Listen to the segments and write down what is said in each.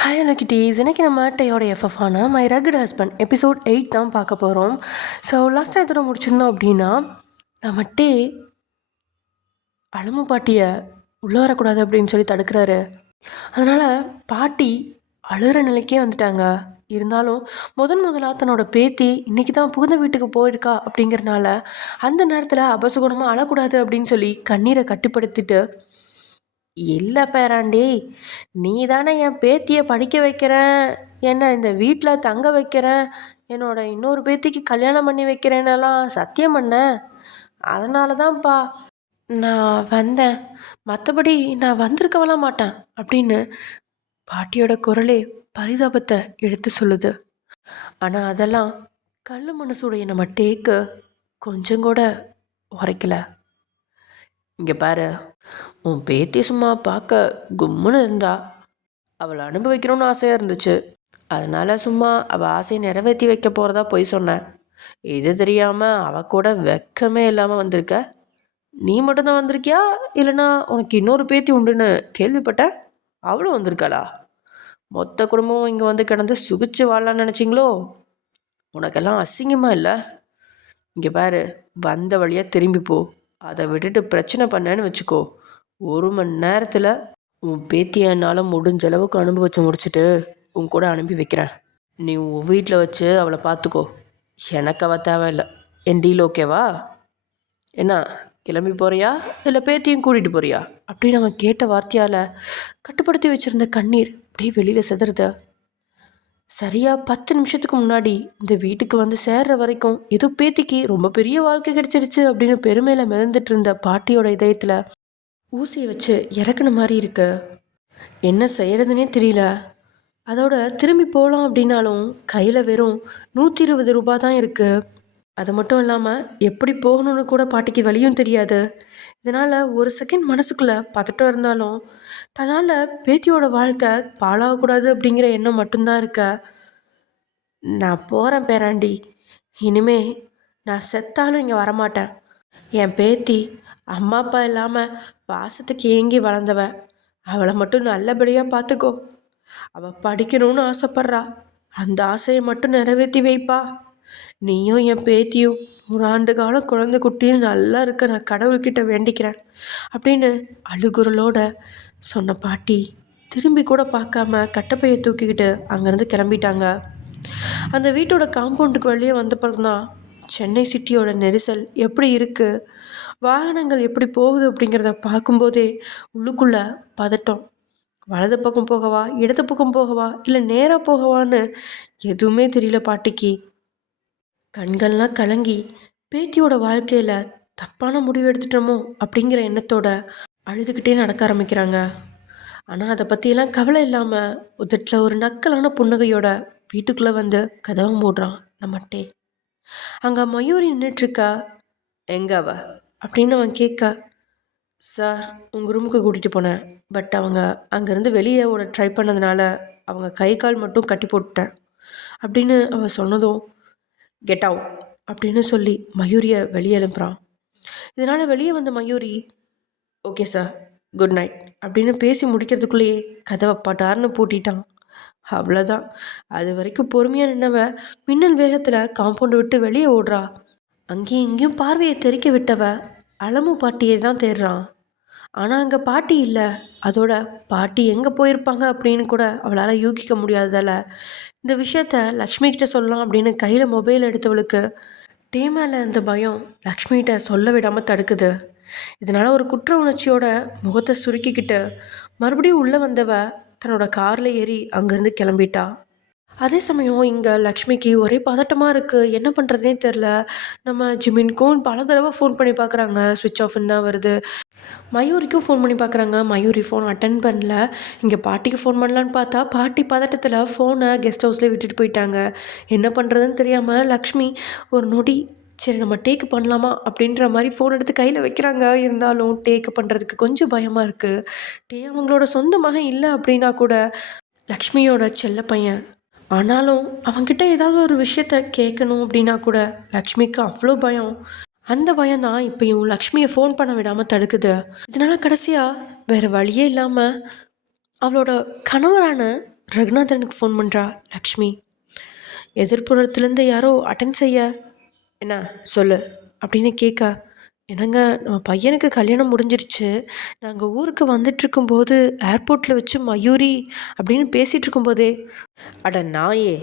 Hi hello kitties, இன்றைக்கி நம்ம டேயோட எஃப்எஃபான my ரகுட் husband episode 8 தான் பார்க்க போகிறோம். ஸோ லாஸ்ட்டாக எதோட முடிச்சிருந்தோம் அப்படின்னா, நம்ம டே அலமு பாட்டியை உள்ளே வரக்கூடாது அப்படின்னு சொல்லி தடுக்கிறாரு. அதனால் பாட்டி அழுகிற நிலைக்கே வந்துட்டாங்க. இருந்தாலும் முதலாக தன்னோட பேத்தி இன்றைக்கி தான் புகுந்த வீட்டுக்கு போயிருக்கா அப்படிங்கிறனால அந்த நேரத்தில் அபசகுணமாக அழக்கூடாது அப்படின்னு சொல்லி கண்ணீரை கட்டுப்படுத்திட்டு, இல்லை பேராண்டி, நீ தானே என் பேத்தியை படிக்க வைக்கிறேன், என்ன இந்த வீட்டில் தங்க வைக்கிறேன், என்னோட இன்னொரு பேத்திக்கு கல்யாணம் பண்ணி வைக்கிறேன்னெல்லாம் சத்தியம் பண்ணேன். அதனால தான்ப்பா நான் வந்தேன், மற்றபடி நான் வந்திருக்கவலாம் மாட்டேன் அப்படின்னு பாட்டியோட குரலே பரிதாபத்தை எடுத்து சொல்லுது. ஆனால் அதெல்லாம் கல் மனசுடைய நம்ம டேக்கு கொஞ்சம் கூட உரைக்கல. இங்கே பாரு, உன் பேத்தி சும்மா பார்க்க கும்முன்னு இருந்தா, அவளை அனுபவிக்கணும்னு ஆசையாக இருந்துச்சு. அதனால் சும்மா அவள் ஆசையை நிறைவேற்றி வைக்க போகிறதா போய் சொன்னேன். இது தெரியாமல் அவள் கூட வெக்கமே இல்லாமல் வந்திருக்க. நீ மட்டும்தான் வந்திருக்கியா, இல்லைனா உனக்கு இன்னொரு பேத்தி உண்டுன்னு கேள்விப்பட்டேன், அவளும் வந்திருக்காளா? மொத்த குடும்பமும் இங்கே வந்து கிடந்து சுகிச்சு வாழலான்னு நினச்சிங்களோ? உனக்கெல்லாம் அசிங்கமாக இல்லை? இங்கே பாரு, வந்த வழியாக திரும்பி போ. அதை விட்டுட்டு பிரச்சனை பண்ணேன்னு வச்சுக்கோ, 1 மணி நேரத்தில் உன் பேத்தியை என்னால் முடிஞ்ச அளவுக்கு அனுபவிச்சு முடிச்சுட்டு உன் கூட அனுப்பி வைக்கிறேன். நீ உன் வீட்டில் வச்சு அவளை பார்த்துக்கோ. எனக்கு அவள் தேவையில்லை. என் டீல் ஓகேவா? என்ன, கிளம்பி போகிறியா இல்லை பேத்தியும் கூட்டிகிட்டு போறியா அப்படின்னு அவன் கேட்ட வார்த்தையால் கட்டுப்படுத்தி வச்சுருந்த கண்ணீர் அப்படியே வெளியில் செதறுத. சரியாக 10 நிமிஷத்துக்கு முன்னாடி இந்த வீட்டுக்கு வந்து சேர்ற வரைக்கும் ஏதோ பேத்திக்கு ரொம்ப பெரிய வாழ்க்கை கிடைச்சிருச்சு அப்படின்னு பெருமையில் மிதந்துட்டு இருந்த பாட்டியோட இதயத்தில் ஊசியை வச்சு இறக்குன மாதிரி இருக்கு. என்ன செய்கிறதுனே தெரியல. அதோட திரும்பி போகலாம் அப்படின்னாலும் கையில் வெறும் 120 ரூபா தான் இருக்குது. அது மட்டும் இல்லாமல் எப்படி போகணும்னு கூட பாட்டிக்கு வழியும் தெரியாது. இதனால் ஒரு செகண்ட் மனசுக்குள்ளே பதட்டம் இருந்தாலும் தன்னால் பேத்தியோட வாழ்க்கை பாழாகக்கூடாது அப்படிங்கிற எண்ணம் மட்டும்தான் இருக்க. நான் போகிறேன் பேராண்டி, இனிமே நான் செத்தாலும் இங்கே வரமாட்டேன். என் பேத்தி அம்மா அப்பா இல்லாமல் பாசத்துக்கு ஏங்கி வளர்ந்தவ, அவளை மட்டும் நல்லபடியாக பார்த்துக்கோ. அவள் படிக்கணும்னு ஆசைப்பட்றா, அந்த ஆசையை மட்டும் நிறைவேற்றி வைப்பா. நீயும் என் பேத்தியும் 100 ஆண்டு காலம் குழந்தை குட்டியும் நல்லா இருக்க நான் கடவுள்கிட்ட வேண்டிக்கிறேன் அப்படின்னு அழுகுரலோட சொன்ன பாட்டி திரும்பி கூட பார்க்காம கட்டப்பையை தூக்கிக்கிட்டு அங்கேருந்து கிளம்பிட்டாங்க. அந்த வீட்டோட காம்பவுண்டுக்கு வெளியே வந்த பிறகுதான் சென்னை சிட்டியோட நெரிசல் எப்படி இருக்குது, வாகனங்கள் எப்படி போகுது அப்படிங்கிறத பார்க்கும்போதே உள்ளுக்குள்ளே பதட்டம். வலது பக்கம் போகவா, இடது பக்கம் போகவா, இல்லை நேராக போகவான்னு எதுவுமே தெரியல பாட்டிக்கு. கண்கள்லாம் கலங்கி பேத்தியோட வாழ்க்கையில் தப்பான முடிவு எடுத்துட்டோமோ அப்படிங்கிற எண்ணத்தோட அழுதுகிட்டே நடக்க ஆரம்பிக்கிறாங்க. ஆனால் அதை பற்றியெல்லாம் கவலை இல்லாமல் உதட்டில் ஒரு நக்கலான புன்னகையோட வீட்டுக்குள்ளே வந்து கதவை மூடுறான் நம்ம டே. அங்கே மயூரி நின்றுட்டுருக்கா. எங்க அவ அப்படின்னு அவன் கேட்க, சார் உங்கள் ரூமுக்கு கூட்டிகிட்டு போனேன், பட் அவங்க அங்கேருந்து வெளியே ஓட ட்ரை பண்ணதுனால அவங்க கை கால் மட்டும் கட்டி போட்டுட்டேன் அப்படின்னு அவள் சொன்னதும், கெட் அவுட் அப்படின்னு சொல்லி மயூரியை வெளியே எழுப்புறான். இதனால் வெளியே வந்த Mayuri, okay sir, good night அப்படின்னு பேசி முடிக்கிறதுக்குள்ளேயே கதவை பட்டார்னு பூட்டிட்டான். அவ்வளோதான். அது வரைக்கும் பொறுமையாக நின்னவ மின்னல் வேகத்தில் காம்பவுண்டு விட்டு வெளியே ஓடுறா. அங்கேயும் இங்கேயும் பார்வையை தெறிக்க விட்டவ அலமு பாட்டியை தான் தேடுறான். ஆனால் அங்கே பாட்டி இல்லை. அதோட பாட்டி எங்கே போயிருப்பாங்க அப்படின்னு கூட அவளால் யூகிக்க முடியாததால் இந்த விஷயத்த லக்ஷ்மிகிட்ட சொல்லலாம் அப்படின்னு கையில் மொபைல் எடுத்தவளுக்கு டே மேலே இருந்த பயம் லக்ஷ்மிகிட்ட சொல்ல விடாமல் தடுக்குது. இதனால் ஒரு குற்ற உணர்ச்சியோட முகத்தை சுருக்கிக்கிட்டு மறுபடியும் உள்ளே வந்தவ தன்னோட காரில் ஏறி அங்கேருந்து கிளம்பிட்டா. அதே சமயம் இங்கே லக்ஷ்மிக்கு ஒரே பதட்டமாக இருக்குது, என்ன பண்ணுறதுனே தெரில. நம்ம ஜிமின்க்கும் பல தடவை ஃபோன் பண்ணி பார்க்குறாங்க, ஸ்விட்ச் ஆஃப்னு தான் வருது. மயூரிக்கும் ஃபோன் பண்ணி பார்க்குறாங்க, மயூரி ஃபோன் அட்டன் பண்ணல. இங்கே பாட்டிக்கு ஃபோன் பண்ணலான்னு பார்த்தா பாட்டி பதட்டத்தில் ஃபோனை கெஸ்ட் ஹவுஸ்லேயே விட்டுட்டு போயிட்டாங்க. என்ன பண்ணுறதுன்னு தெரியாமல் லக்ஷ்மி ஒரு நொடி சரி நம்ம டேக்கு பண்ணலாமா அப்படின்ற மாதிரி ஃபோன் எடுத்து கையில் வைக்கிறாங்க. இருந்தாலும் டேக்கு பண்ணுறதுக்கு கொஞ்சம் பயமாக இருக்குது. டே அவங்களோட சொந்த மகன் இல்லை அப்படின்னா கூட லக்ஷ்மியோட செல்ல பையன். ஆனாலும் அவங்ககிட்ட ஏதாவது ஒரு விஷயத்த கேட்கணும் அப்படின்னா கூட லக்ஷ்மிக்கு அவ்வளோ பயம். அந்த பயம் தான் இப்போயும் லக்ஷ்மியை ஃபோன் பண்ண விடாமல் தடுக்குது. இதனால் கடைசியாக வேறு வழியே இல்லாமல் அவளோட கணவரான ரகுநாதனுக்கு ஃபோன் பண்ணுறா லக்ஷ்மி. எதிர்ப்புறத்துலேருந்து யாரோ அட்டன் செய்ய, என்ன சொல்லு அப்படின்னு கேட்க, என்னங்க நம்ம பையனுக்கு கல்யாணம் முடிஞ்சிருச்சு. நாங்கள் ஊருக்கு வந்துட்டுருக்கும்போது ஏர்போர்ட்டில் வச்சு மயூரி அப்படின்னு பேசிகிட்டு இருக்கும்போதே, அட நாயே,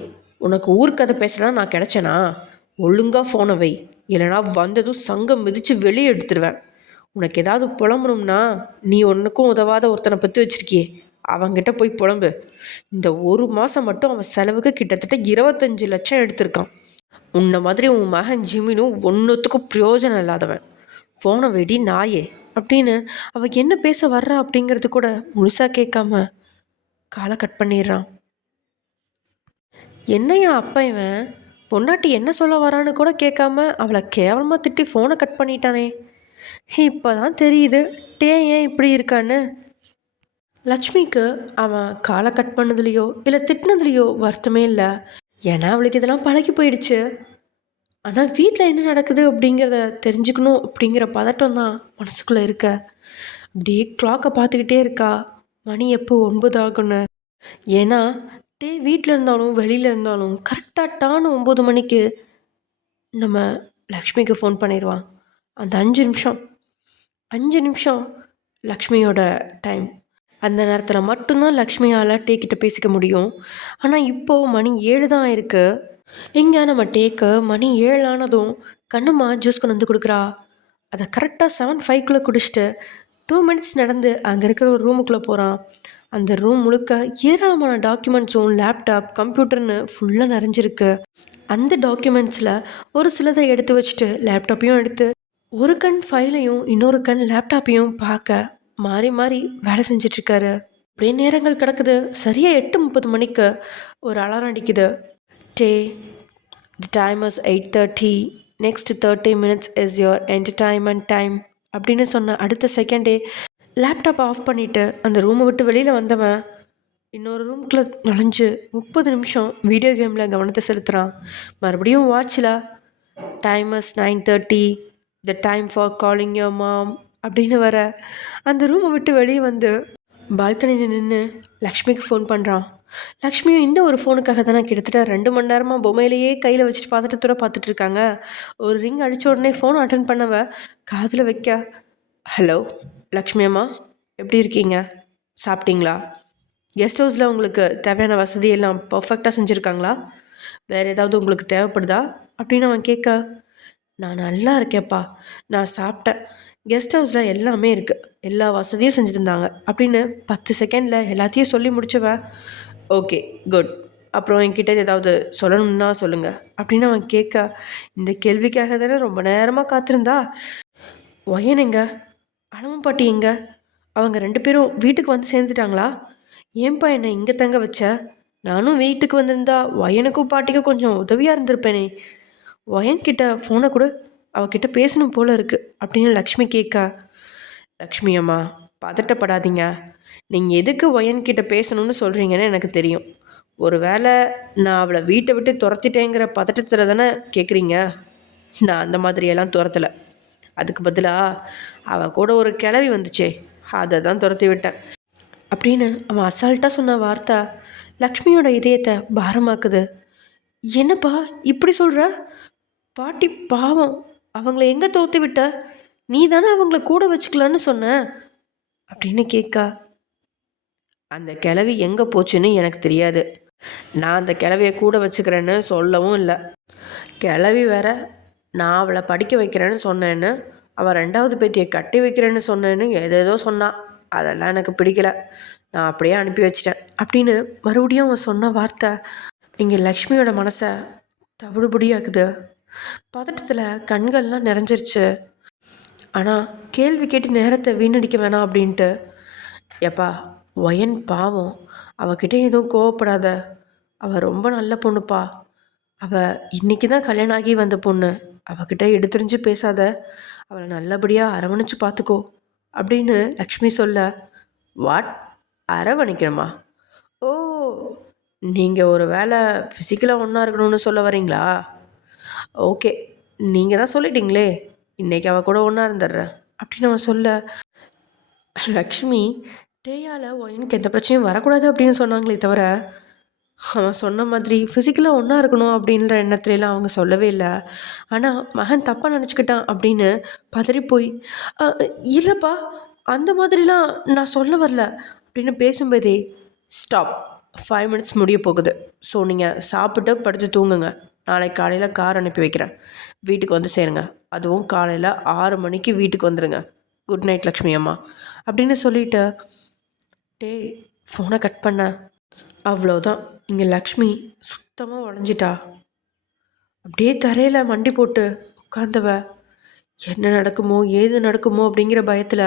உனக்கு ஊர்க்கதை பேசலாம் நான் கிடச்சேனா? ஒழுங்காக ஃபோனை வை, இல்லைனா வந்ததும் சங்கம் மிதித்து வெளியே எடுத்துருவேன். உனக்கு ஏதாவது புலம்பணும்னா நீ ஒன்றுக்கும் உதவாத ஒருத்தனை பற்றி வச்சுருக்கியே அவங்கிட்ட போய் புலம்பு. இந்த ஒரு மாதம் மட்டும் அவன் செலவுக்கு கிட்டத்தட்ட 25 லட்சம் எடுத்திருக்கான். உன்னை மாதிரி உன் மகன் ஜிமினும் ஒன்றுத்துக்கும் பிரயோஜனம் இல்லாதவன். ஃபோனை வெடி நாயே அப்படின்னு அவள் என்ன பேச வர்றா அப்படிங்கிறது கூட முழுசாக கேட்காம காலை கட் பண்ணிடுறான். என்னையா அப்பா இவன் பொண்டாட்டி என்ன சொல்ல வரான்னு கூட கேட்காம அவளை கேவலமாக திட்டி ஃபோனை கட் பண்ணிட்டானே. இப்போ தான் தெரியுது டே ஏன் இப்படி இருக்கான்னு. லக்ஷ்மிக்கு அவன் காலை கட் பண்ணதுலேயோ இல்லை திட்டினதுலேயோ வருத்தமே இல்லை. ஏன்னா அவளுக்கு இதெல்லாம் பழகி போயிடுச்சு. ஆனால் வீட்டில் என்ன நடக்குது அப்படிங்கிறத தெரிஞ்சுக்கணும் அப்படிங்கிற பதட்டம் தான் மனசுக்குள்ளே இருக்க. அப்படியே கிளாக்கை பார்த்துக்கிட்டே இருக்கா, மணி எப்போ 9 ஆகுன்னு. ஏன்னா டே வீட்டில் இருந்தாலும் வெளியில் இருந்தாலும் கரெக்டாக டான்னு 9 மணிக்கு நம்ம லக்ஷ்மிக்கு ஃபோன் பண்ணிடுவான். அந்த 5 நிமிஷம் லக்ஷ்மியோட டைம். அந்த நேரத்தில் மட்டும்தான் லக்ஷ்மியால் டேக்கிட்ட பேசிக்க முடியும். ஆனால் இப்போது மணி 7 தான் ஆயிருக்கு. இங்கே நம்ம டேக்கு மணி 7 ஆனதும் கண்ணுமா ஜூஸ் கொண்டு வந்து கொடுக்குறா. அதை கரெக்டாக 7:05 குடிச்சிட்டு 2 மினிட்ஸ் நடந்து அங்கே இருக்கிற ஒரு ரூமுக்குள்ளே போகிறான். அந்த ரூம் முழுக்க ஏராளமான டாக்குமெண்ட்ஸும் லேப்டாப் கம்ப்யூட்டர்னு ஃபுல்லாக நிறைஞ்சிருக்கு. அந்த டாக்குமெண்ட்ஸில் ஒரு சிலதை எடுத்து வச்சுட்டு லேப்டாப்பையும் எடுத்து ஒரு கண் ஃபைலையும் இன்னொரு கண் லேப்டாப்பையும் பார்க்க மாறி மாறி வேலை செஞ்சிட்ருக்காரு. அப்படியே நேரங்கள் கிடக்குது. சரியாக 8:30 மணிக்கு ஒரு அலாரம் அடிக்குது. டே, the time is 8:30. Next 30 minutes is your entertainment time அப்படின்னு சொன்ன அடுத்த செகண்டே லேப்டாப்பை ஆஃப் பண்ணிவிட்டு அந்த ரூமை விட்டு வெளியில் வந்தவன் இன்னொரு ரூம்குள்ளே நுழைஞ்சு 30 நிமிஷம் வீடியோ கேமில் கவனத்தை செலுத்துகிறான். மறுபடியும் வாட்சில் time is 9:30, the time for calling your mom அப்படின்னு வர அந்த ரூமை விட்டு வெளியே வந்து பால்கனியில் நின்று லக்ஷ்மிக்கு ஃபோன் பண்ணுறான். லக்ஷ்மியும் இந்த ஒரு ஃபோனுக்காக தானே கிட்டத்தட்ட 2 மணி நேரமாக பொம்மையிலேயே கையில் வச்சுட்டு பதட்டத்தோட பார்த்துட்ருக்காங்க. ஒரு ரிங் அடித்த உடனே ஃபோன் அட்டன் பண்ணவ காதில் வைக்க, ஹலோ லக்ஷ்மி அம்மா, எப்படி இருக்கீங்க? சாப்பிட்டீங்களா? கெஸ்ட் ஹவுஸில் உங்களுக்கு தேவையான வசதி எல்லாம் பர்ஃபெக்டாக செஞ்சுருக்காங்களா? வேறு ஏதாவது உங்களுக்கு தேவைப்படுதா அப்படின்னு அவன் கேட்க, நான் நல்லா இருக்கேன்ப்பா, நான் சாப்பிட்டேன், கெஸ்ட் ஹவுஸில் எல்லாமே இருக்குது, எல்லா வசதியும் செஞ்சு தந்தாங்க அப்படின்னு 10 செகண்டில் எல்லாத்தையும் சொல்லி முடிச்சவன், ஓகே குட், அப்புறம் என்கிட்ட ஏதாவது சொல்லணும்னா சொல்லுங்கள் அப்படின்னு அவன் கேட்க, இந்த கேள்விக்காக தானே ரொம்ப நேரமாக காத்திருந்தா. ஒயனுங்க, அலமம் பாட்டி எங்க? அவங்க 2 பேரும் வீட்டுக்கு வந்து சேர்ந்துட்டாங்களா? ஏன்பா என்னை இங்கே தங்க வச்ச? நானும் வீட்டுக்கு வந்திருந்தா ஒயனுக்கும் பாட்டிக்கும் கொஞ்சம் உதவியாக இருந்திருப்பேனே. ஒயன்கிட்ட ஃபோனை கொடு, அவகிட்ட பேசணும் போல இருக்குது அப்படின்னு லக்ஷ்மி கேட்க, லக்ஷ்மி அம்மா பதட்டப்படாதீங்க, நீங்கள் எதுக்கு ஒயன்கிட்ட பேசணும்னு சொல்கிறீங்கன்னு எனக்கு தெரியும். ஒரு வேளை நான் அவளை வீட்டை விட்டு துரத்திட்டேங்கிற பதட்டத்தில் தானே கேட்குறீங்க? நான் அந்த மாதிரியெல்லாம் துரத்தலை. அதுக்கு பதிலாக அவள் கூட ஒரு கிளவி வந்துச்சே, அதை தான் துரத்தி விட்டேன் அப்படின்னு அவன் அசால்ட்டாக சொன்ன வார்த்தை லக்ஷ்மியோட இதயத்தை பாரமாக்குது. என்னப்பா இப்படி சொல்கிற? பாட்டி பாவம், அவங்கள எங்கே துரத்தி விட்ட? நீ தானே அவங்கள கூட வச்சுக்கலான்னு சொன்ன அப்படின்னு கேட்கா. அந்த கிளவி எங்கே போச்சுன்னு எனக்கு தெரியாது. நான் அந்த கிளவியை கூட வச்சுக்கிறேன்னு சொல்லவும் இல்லை. கிளவி வேற நான் அவளை படிக்க வைக்கிறேன்னு சொன்னேன்னு, அவள் 2வது பேத்தியை கட்டி வைக்கிறேன்னு சொன்னேன்னு ஏதேதோ சொன்னான். அதெல்லாம் எனக்கு பிடிக்கல, நான் அப்படியே அனுப்பி வச்சிட்டேன் அப்படின்னு மறுபடியும் அவன் சொன்ன வார்த்தை இங்கே லக்ஷ்மியோட மனசை தவிடுபடியாக்குது. பதட்டத்தில் கண்கள்லாம் நிறைஞ்சிருச்சு. ஆனால் கேள்வி கேட்டு நேரத்தை வீணடிக்க வேணாம் அப்படின்ட்டு, எப்பா ஒயன் பாவம், அவகிட்ட எதுவும் கோவப்படாத, அவள் ரொம்ப நல்ல பொண்ணுப்பா, அவள் இன்றைக்கி தான் கல்யாணம் ஆகி வந்த பொண்ணு, அவகிட்ட எடுத்துரிஞ்சு பேசாத, அவளை நல்லபடியாக அரவணைச்சு பார்த்துக்கோ அப்படின்னு லக்ஷ்மி சொல்ல, வாட், அரவணைக்கணுமா? ஓ, நீங்கள் ஒரு வேளை ஃபிசிக்கலாக ஒன்றா இருக்கணும்னு சொல்ல வரீங்களா? ஓகே, நீங்கள் தான் சொல்லிட்டீங்களே, இன்றைக்கி அவள் கூட ஒன்றா இருந்துடுறேன் அப்படின்னு அவன் சொல்ல, லக்ஷ்மி டேயால் ஒயனுக்கு எந்த பிரச்சனையும் வரக்கூடாது அப்படின்னு சொன்னாங்களே தவிர அவன் சொன்ன மாதிரி ஃபிசிக்கலாக ஒன்றா இருக்கணும் அப்படின்ற எண்ணத்துலலாம் அவங்க சொல்லவே இல்லை. ஆனால் மகன் தப்பாக நினச்சிக்கிட்டான் அப்படின்னு பதறி போய் இல்லைப்பா, அந்த மாதிரிலாம் நான் சொல்ல வரல அப்படின்னு பேசும்போதே ஸ்டாப், 5 மினிட்ஸ் முடிய போகுது. ஸோ நீங்கள் சாப்பிட்டு படுத்து தூங்குங்க. நாளைக்கு காலையில் கார் அனுப்பி வைக்கிறேன், வீட்டுக்கு வந்து சேருங்க. அதுவும் காலையில் 6 மணிக்கு வீட்டுக்கு வந்துடுங்க. குட் நைட் லக்ஷ்மி அம்மா அப்படின்னு சொல்லிவிட்டு டே ஃபோனை கட் பண்ண. அவ்வளோதான், இங்கே லக்ஷ்மி சுத்தமாக உடஞ்சிட்டா. அப்படியே தரையில் மண்டி போட்டு உட்காந்தவ என்ன நடக்குமோ ஏது நடக்குமோ அப்படிங்கிற பயத்தில்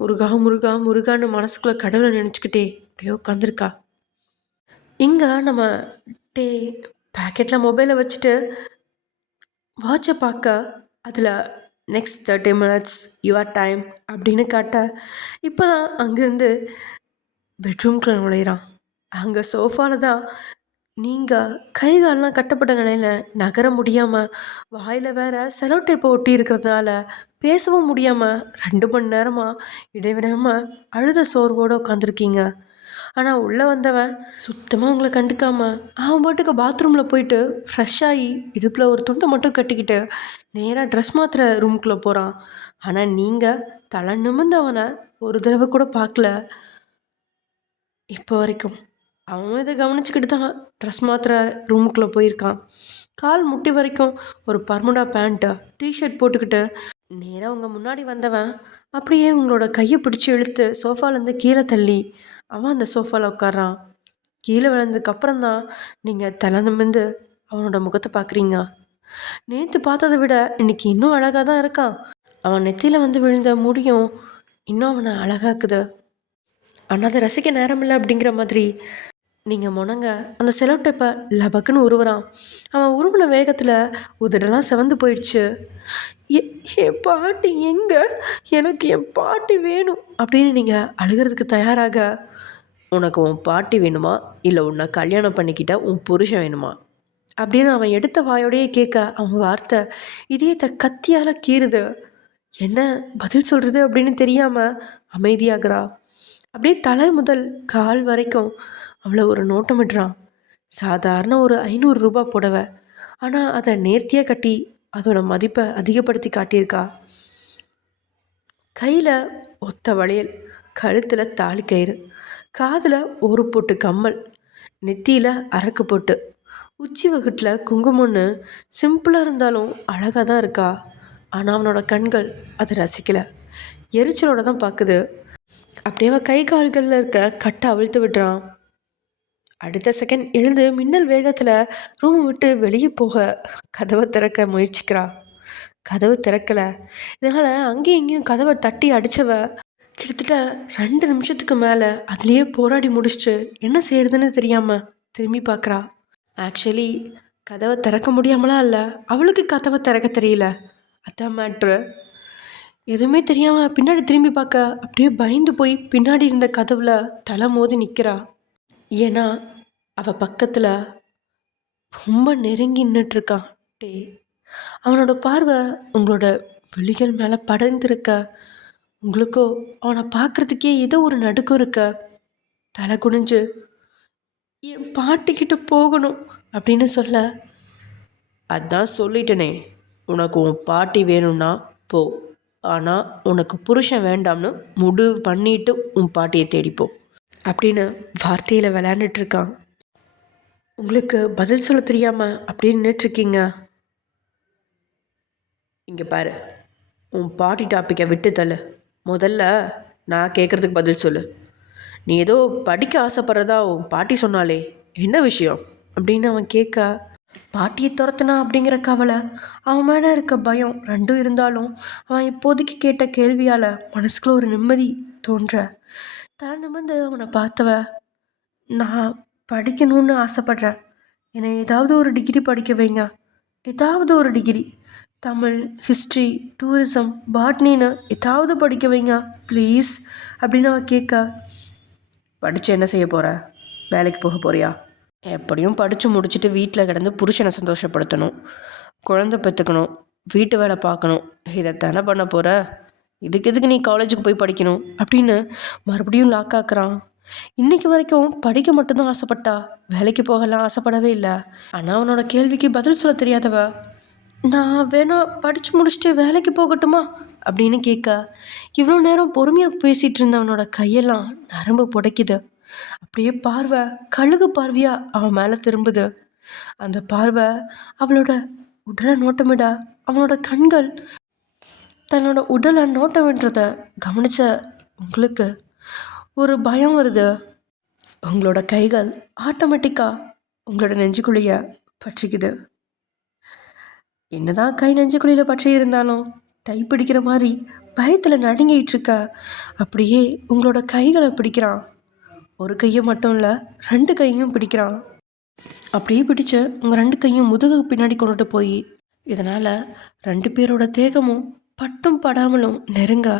முருகா முருகா முருகான்னு மனசுக்குள்ளே கடவுளை நினச்சிக்கிட்டே அப்படியே உட்காந்துருக்கா. இங்கே நம்ம டே பேக்கெட்டில் மொபைலை வச்சுட்டு வாட்சை பார்க்க அதில் நெக்ஸ்ட் 30 மினிட்ஸ் யுவர் டைம் அப்படின்னு காட்ட இப்போ தான் அங்கேருந்து பெட்ரூம்குள்ளே நுழையிறான். அங்கே சோஃபாவில் தான் நீங்கள் கை காலெலாம் கட்டப்பட்ட நிலையில் நகர முடியாமல் வாயில் வேற செலோ டேப்பை ஒட்டி இருக்கிறதுனால பேசவும் முடியாமல் 2 மணி நேரமாக இடைவிடாமல் அழுத சோர்வோடு உட்காந்துருக்கீங்க. ஆனால் உள்ளே வந்தவன் சுத்தமாக உங்களை கண்டுக்காமல் அவன் பாட்டுக்கு பாத்ரூமில் போயிட்டு ஃப்ரெஷ் ஆகி இடுப்பில் ஒரு துண்டை மட்டும் கட்டிக்கிட்டு நேராக ட்ரெஸ் மாற்றுற ரூமுக்குள்ளே போகிறான். ஆனால் நீங்கள் தலை நிமிர்ந்து அவனை ஒரு தடவை கூட பார்க்கல இப்போ வரைக்கும். அவனும் இதை கவனிச்சுக்கிட்டு தான் ட்ரெஸ் மாத்திர ரூமுக்குள்ளே போயிருக்கான். கால் முட்டி வரைக்கும் ஒரு பர்முடா பேண்ட்டு டிஷர்ட் போட்டுக்கிட்டு நேராக உங்கள் முன்னாடி வந்தவன் அப்படியே உங்களோட கையை பிடிச்சி இழுத்து சோஃபாலேருந்து கீழே தள்ளி அவன் அந்த சோஃபாவில் உட்காரான். கீழே விழுந்ததுக்கப்புறம் தான் நீங்கள் தலை நிமிர்ந்து அவனோட முகத்தை பார்க்குறீங்க. நேற்று பார்த்ததை விட இன்னைக்கு இன்னும் அழகாக தான் இருக்கான். அவன் நெத்தியில் வந்து விழுந்த முடியும் இன்னும் அவனை அழகாக்குது. ஆனால் அதை ரசிக்க நேரம் இல்லை அப்படிங்கிற மாதிரி நீங்கள் முனங்க அந்த செலோ டேப்பை லபக்குன்னு உருவுறான். அவன் உருவின வேகத்தில் உதடெல்லாம் செவந்து போயிடுச்சு. என் பாட்டி எங்கே, எனக்கு என் பாட்டி வேணும் அப்படின்னு நீங்கள் அழுகிறதுக்கு தயாராக, உனக்கு உன் பாட்டி வேணுமா இல்லை உன்னை கல்யாணம் பண்ணிக்கிட்ட உன் புருஷன் வேணுமா அப்படின்னு அவன் எடுத்த வாயோடையே கேட்க அவன் வார்த்தை இதயத்தை கத்தியால் கீறுது. என்ன பதில் சொல்கிறது அப்படின்னு தெரியாமல் அமைதியாகிறா. அப்படியே தலை முதல் கால் வரைக்கும் அவளை ஒரு நோட்டமிடுறான். சாதாரண ஒரு 500 ரூபா புடவை, ஆனால் அதை நேர்த்தியாக கட்டி அதோட மதிப்பை அதிகப்படுத்தி காட்டியிருக்கா. கையில் ஒத்த வளையல், கழுத்தில் தாலி கயிறு, காதில் ஒரு பொட்டு கம்மல், நெத்தியில் அரக்கு பொட்டு, உச்சி வகுட்டில் குங்குமம்னு சிம்பிளாக இருந்தாலும் அழகாக தான் இருக்கா. ஆனால் அவனோட கண்கள் அதை ரசிக்கலை, எரிச்சலோட தான் பார்க்குது. அப்படியே அவள் கை கால்களில் இருக்க கட்டை அவிழ்த்து விடுறான். அடுத்த செகண்ட் எழுந்து மின்னல் வேகத்தில் ரூமை விட்டு வெளியே போக கதவை திறக்க முயற்சிக்கிறா. கதவு திறக்கலை. இதனால் அங்கேயும் இங்கேயும் கதவை தட்டி அடித்தவ கிட்டத்தட்ட 2 நிமிஷத்துக்கு மேலே அதுலேயே போராடி முடிச்சுட்டு என்ன செய்யறதுன்னு தெரியாமல் திரும்பி பார்க்குறா. ஆக்சுவலி கதவை திறக்க முடியாமலாம் இல்லை, அவளுக்கு கதவை திறக்க தெரியல, அதான் மேட்ரு. எதுவுமே தெரியாமல் பின்னாடி திரும்பி பார்க்க அப்படியே பயந்து போய் பின்னாடி இருந்த கதவுல தலை மோதி நிற்கிறா. ஏன்னா அவள் பக்கத்தில் ரொம்ப நெருங்கி நின்றுட்டுருக்கான் டே. அவனோட பார்வை உங்களோட விழிகள் மேலே படர்ந்துருக்க, உங்களுக்கோ அவனை பார்க்குறதுக்கே ஏதோ ஒரு நடுக்கம் இருக்க. தலை குனிஞ்சு என் பாட்டிக்கிட்ட போகணும் அப்படின்னு சொல்ல, அதான் சொல்லிட்டனே உனக்கு உன் பாட்டி வேணும்னா போ, ஆனால் உனக்கு புருஷன் வேண்டாம்னு முடிவு பண்ணிட்டு உன் பாட்டியை தேடிப்போ அப்படின்னு வார்த்தையில் விளையாண்டுட்ருக்கான். உங்களுக்கு பதில் சொல்ல தெரியாமல் அப்படின்னு நின்றுட்டுருக்கீங்க. இங்கே பாரு, உன் பாட்டி டாப்பிக்கை விட்டு தள்ளு. முதல்ல நான் கேட்குறதுக்கு பதில் சொல்லு. நீ ஏதோ படிக்க ஆசைப்படுறதா உன் பாட்டி சொன்னாலே, என்ன விஷயம் அப்படின்னு அவன் கேட்க, பாட்டியை துரத்துனா அப்படிங்கிற கவலை, அவன் மேலே இருக்க பயம் ரெண்டும் இருந்தாலும் அவன் இப்போதைக்கு கேட்ட கேள்வியால் மனசுக்குள்ள ஒரு நிம்மதி தோன்ற தான் நிமிர்ந்து அவனை பார்த்தவ, நான் படிக்கணும்னு ஆசைப்பட்றேன், என்னை ஏதாவது ஒரு டிகிரி படிக்க வைங்க, ஏதாவது ஒரு டிகிரி, தமிழ், ஹிஸ்ட்ரி, டூரிசம், பாட்னின்னு ஏதாவது படிக்க வைங்க ப்ளீஸ் அப்படின்னு அவன் கேட்க, படித்து என்ன செய்ய போகிற, வேலைக்கு போக போறியா? எப்படியும் படித்து முடிச்சுட்டு வீட்டில் கிடந்து புருஷனை சந்தோஷப்படுத்தணும், குழந்தை பெற்றுக்கணும், வீட்டு வேலை பார்க்கணும், இதைத்தானே பண்ண போகிற? இதுக்கு எதுக்கு நீ காலேஜுக்கு போய் படிக்கணும் அப்படின்னு மறுபடியும் லாக் ஆக்குறான். இன்னைக்கு வரைக்கும் படிக்க மட்டும்தான் ஆசைப்பட்டா, வேலைக்கு போகலாம் ஆசைப்படவே இல்லை. ஆனால் அவனோட கேள்விக்கு பதில் சொல்ல தெரியாதவ, நான் வேணா படித்து முடிச்சுட்டு வேலைக்கு போகட்டுமா அப்படின்னு கேட்க, இவ்வளோ நேரம் பொறுமையாக பேசிகிட்டு இருந்தவனோட கையெல்லாம் நரம்பு புடைக்குது. அப்படியே பார்வை கழுகு பார்வையாக அவன் மேலே திரும்புது. அந்த பார்வை அவளோட உடலை நோட்டமிட அவனோட கண்கள் தன்னோட உடலை நோட்டம் விடுறத கவனித்த உங்களுக்கு ஒரு பயம் வருது. உங்களோட கைகள் ஆட்டோமேட்டிக்காக உங்களோட நெஞ்சுக்குழியை பற்றிக்குது. என்னதான் கை நெஞ்சுக்குழியில் பற்றி இருந்தாலும் டை பிடிக்கிற மாதிரி பயத்தில் நடுங்கிட்டு இருக்க. அப்படியே உங்களோட கைகளை பிடிக்கிறான். ஒரு கையை மட்டும் இல்லை, 2 கையும் பிடிக்கிறான். அப்படியே பிடிச்சு உங்கள் 2 கையும் முதுகு பின்னாடி கொண்டுட்டு போய், இதனால் 2 பேரோட தேகமும் பட்டும் படாமலும் நெருங்க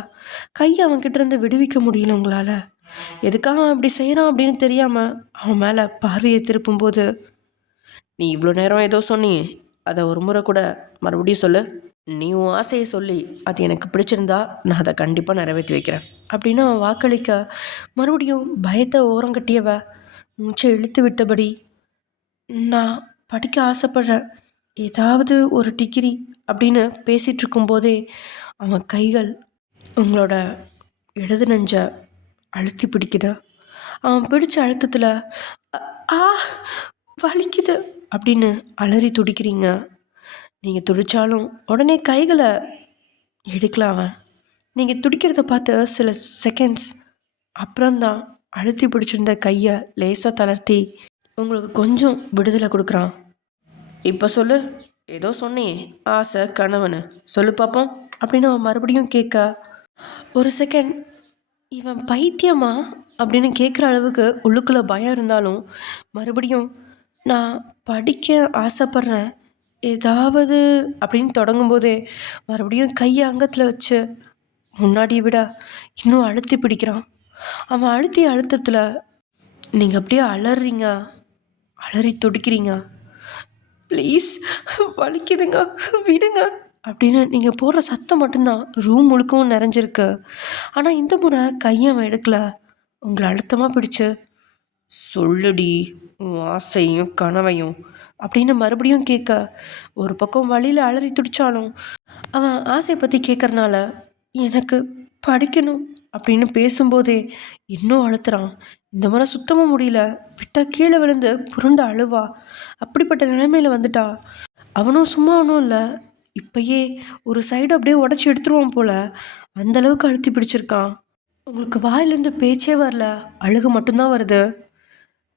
கையை அவன்கிட்ட இருந்து விடுவிக்க முடியல உங்களால். எதுக்காக அவன் அப்படி செய்கிறான் அப்படின்னு தெரியாமல் அவன் மேலே பார்வையை திருப்பும்போது, நீ இவ்வளோ நேரம் ஏதோ சொன்னியே, அதை ஒரு முறை கூட மறுபடியும் சொல்லு. நீ உன் ஆசையை சொல்லி அது எனக்கு பிடிச்சிருந்தா நான் அதை கண்டிப்பாக நிறைவேற்றி வைக்கிறேன் அப்படின்னு அவன் வாக்களிக்க, மறுபடியும் பயத்தை ஓரங்கட்டியவ மூச்சை இழுத்து விட்டபடி, நான் படிக்க ஆசைப்படுறேன், ஏதாவது ஒரு டிகிரி அப்படின்னு பேசிகிட்டு இருக்கும்போதே அவன் கைகள் உங்களோட இடது நெஞ்ச அழுத்தி பிடிக்குது. அவன் பிடிச்ச அழுத்தத்தில் ஆ வலிக்குது அப்படின்னு அலறி துடிக்கிறீங்க. நீங்கள் துடித்தாலும் உடனே கைகளை எடுக்கலாம். அவன் நீங்கள் துடிக்கிறத பார்த்து சில செகண்ட்ஸ் அப்புறம்தான் அழுத்தி பிடிச்சிருந்த கையை லேசாக தளர்த்தி உங்களுக்கு கொஞ்சம் விடுதலை கொடுக்குறான். இப்போ சொல்லு, ஏதோ சொன்னியே ஆசை கணவனு, சொல்லு பார்ப்போம் அப்படின்னு அவன் மறுபடியும் கேட்க, ஒரு செகண்ட் இவன் பைத்தியமா அப்படின்னு கேட்குற அளவுக்கு உள்ளுக்குள்ளே பயம் இருந்தாலும் மறுபடியும் நான் படிக்க ஆசைப்பட்றேன் ஏதாவது அப்படின்னு தொடங்கும்போதே மறுபடியும் கையை அங்கத்தில் வச்சு முன்னாடி விட இன்னும் அழுத்தி பிடிக்கிறான். அவன் அழுத்திய அழுத்தத்தில் நீங்கள் அப்படியே அலறீங்க, அலறி துடிக்கிறீங்க. ப்ளீஸ் வலிக்குதுங்க விடுங்க அப்படின்னு நீங்கள் போடுற சத்தம் மட்டும்தான் ரூம் முழுக்கவும் நிறைஞ்சிருக்கு. ஆனால் இந்த முறை கையை அவன் எடுக்கலை. உங்களை அழுத்தமாக பிடிச்சு, சொல்லுடி உன் ஆசையும் கனவையும் அப்படின்னு மறுபடியும் கேட்க, ஒரு பக்கம் வழியில் அலறி துடித்தாலும் அவன் ஆசையை பற்றி கேட்குறனால எனக்கு படிக்கணும் அப்படின்னு பேசும்போதே இன்னும் அழுத்துறான். இந்த முறை சுத்தமாக முடியல, விட்டால் கீழே விழுந்து புருண்டு அழுவா. அப்படிப்பட்ட நிலைமையில் வந்துட்டா. அவனும் சும்மா ஒன்றும் இல்லை, இப்பயே ஒரு சைடு அப்படியே உடச்சி எடுத்துருவான் போல், அந்தளவுக்கு அழுத்தி பிடிச்சிருக்கான். உங்களுக்கு வாயிலேருந்து பேச்சே வரல, அழுக மட்டும்தான் வருது.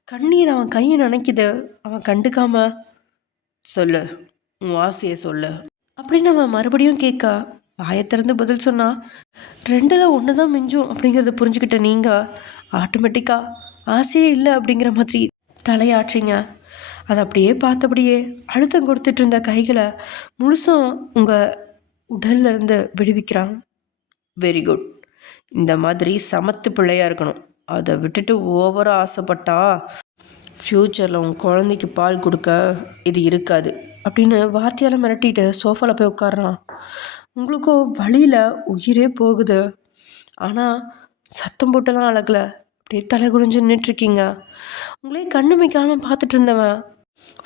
கண்ணீர் அவன் கையை நினைக்குது. அவன் கண்டுக்காம, சொல்லு உன் ஆசையை சொல்லு அப்படின்னு அவன் மறுபடியும் கேட்க, வாயை திறந்து பதில் சொன்னான். 2ல் 1 தான் மிஞ்சும் அப்படிங்கிறத புரிஞ்சுக்கிட்ட நீங்கள் ஆட்டோமேட்டிக்காக ஆசையே இல்லை அப்படிங்கிற மாதிரி தலையாற்றிங்க. அதை அப்படியே பார்த்தபடியே அழுத்தம் கொடுத்துட்டு இருந்த கைகளை முழுசும் உங்கள் உடல்லேருந்து விடுவிக்கிறான். Very good. இந்த மாதிரி சமத்து பிள்ளையாக இருக்கணும். அதை விட்டுட்டு ஓவராக ஆசைப்பட்டா ஃப்யூச்சரில் உன் குழந்தைக்கு பால் கொடுக்க இது இருக்காது அப்படின்னு வார்த்தையால் மிரட்டிட்டு சோஃபாவில் போய் உட்காடுறான். உங்களுக்கோ வழியில் உயிரே போகுது. ஆனால் சத்தம் போட்டெல்லாம் அழகலை, அப்படியே தலை குடிஞ்சு நின்றுட்டுருக்கீங்க. உங்களே கண்ணு மிக்காமல் பார்த்துட்டு இருந்தவன்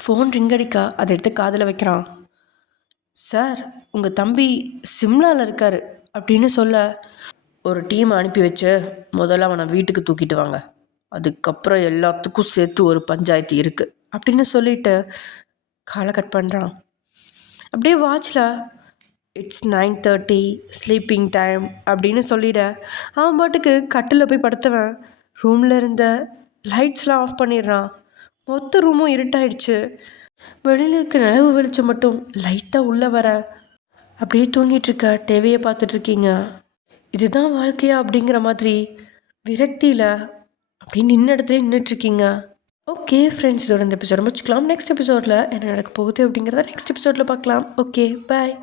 ஃபோன் ரிங் அடிக்க அதை எடுத்து காதில் வைக்கிறான். சார், உங்கள் தம்பி சிம்லாவில் இருக்கார் அப்படின்னு சொல்ல, ஒரு டீம் அனுப்பி வச்சு முதல்ல அவனை வீட்டுக்கு தூக்கிட்டு வாங்க, அதுக்கப்புறம் எல்லாத்துக்கும் சேர்த்து ஒரு பஞ்சாயத்து இருக்குது அப்படின்னு சொல்லிட்டு காலை கட் பண்ணுறான். அப்படியே வாட்சில் இட்ஸ் 9:30 ஸ்லீப்பிங் டைம் அப்படின்னு சொல்லிட அவன் பாட்டுக்கு கட்டில் போய் படுத்தவன் ரூமில் இருந்த லைட்ஸ்லாம் ஆஃப் பண்ணிடுறான். மொத்த ரூமும் இருட்டாயிடுச்சு. வெளியில் இருக்க நிலவு வெளிச்சம் மட்டும் லைட்டாக உள்ளே வர அப்படியே தூங்கிட்டுருக்க டிவியை பார்த்துட்ருக்கீங்க. இதுதான் வாழ்க்கையா அப்படிங்கிற மாதிரி விரக்தியில் அப்படின்னு நின்ன இடத்துல நின்றுட்டுருக்கீங்க. ஓகே ஃப்ரெண்ட்ஸ், இதோட இந்த எபிசோட முடிச்சுக்கலாம். நெக்ஸ்ட் எபிசோடில் என்ன நடக்க போகுது அப்படிங்கிறத நெக்ஸ்ட் எபிசோடில் பார்க்கலாம். ஓகே, பாய்.